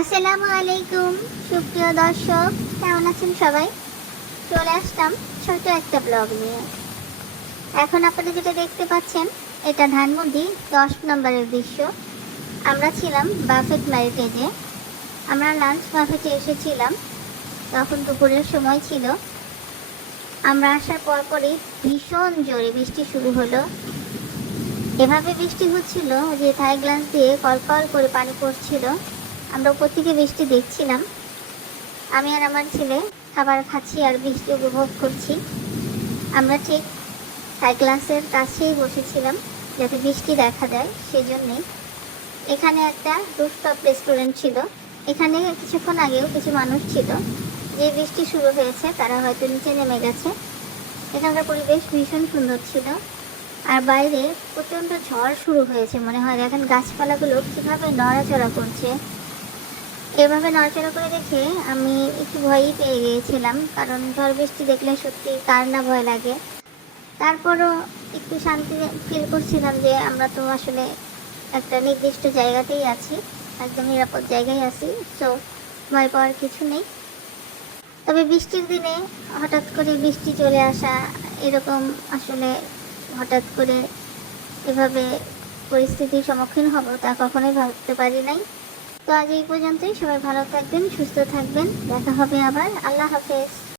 আসসালামু আলাইকুম, সুপ্রিয় দর্শক, কেমন আছেন সবাই? চলে আসলাম ছোট একটা ব্লগ নিয়ে। এখন আপনারা যেটা দেখতে পাচ্ছেন, এটা ধানমন্ডি দশ নম্বরের দৃশ্য। আমরা ছিলাম বাফেট ম্যারিটেজে আমরা লাঞ্চ বাফেটে এসেছিলাম। তখন দুপুরের সময় ছিল। আমরা আসার পর পরই ভীষণ জোরে বৃষ্টি শুরু হলো। এভাবে বৃষ্টি হচ্ছিল যে থাই গ্লাস দিয়ে কলকল করে পানি পড়ছিল। আমরা উপর থেকে বৃষ্টি দেখছিলাম। আমি আর আমার ছেলে খাবার খাচ্ছি আর বৃষ্টি উপভোগ করছি। আমরা ঠিক থাই গ্লাসের কাছেই বসেছিলাম যাতে বৃষ্টি দেখা যায় সেজন্যেই এখানে একটা রুফটপ রেস্টুরেন্ট ছিল। এখানে কিছুক্ষণ আগেও কিছু মানুষ ছিল। যে বৃষ্টি শুরু হয়েছে, তারা হয়তো নিচে নেমে গেছে। এখানকার পরিবেশ ভীষণ সুন্দর ছিল। আর বাইরে প্রচণ্ড ঝড় শুরু হয়েছে, মনে হয়। দেখেন গাছপালাগুলো কীভাবে নড়াচড়া করছে। এভাবে নড়াচড়া করে দেখে আমি একটু ভয়ই পেয়ে গিয়েছিলাম, কারণ ঝড় বৃষ্টি দেখলে সত্যি কার না ভয় লাগে। তারপরও একটু শান্তি ফিল করছিলাম যে আমরা তো আসলে একটা নির্দিষ্ট জায়গাতেই আছি, একদম নিরাপদ জায়গায় আছি সো ভয় পাওয়ার কিছু নেই। তবে বৃষ্টির দিনে হঠাৎ করে বৃষ্টি চলে আসা, এরকম আসলে হঠাৎ করে এভাবে পরিস্থিতির সম্মুখীন হব তা কখনোই ভাবতে পারি নাই। তো আজ এই পর্যন্তই। সবাই ভালো থাকবেন সুস্থ থাকবেন। দেখা হবে আবার। আল্লাহ হাফেজ।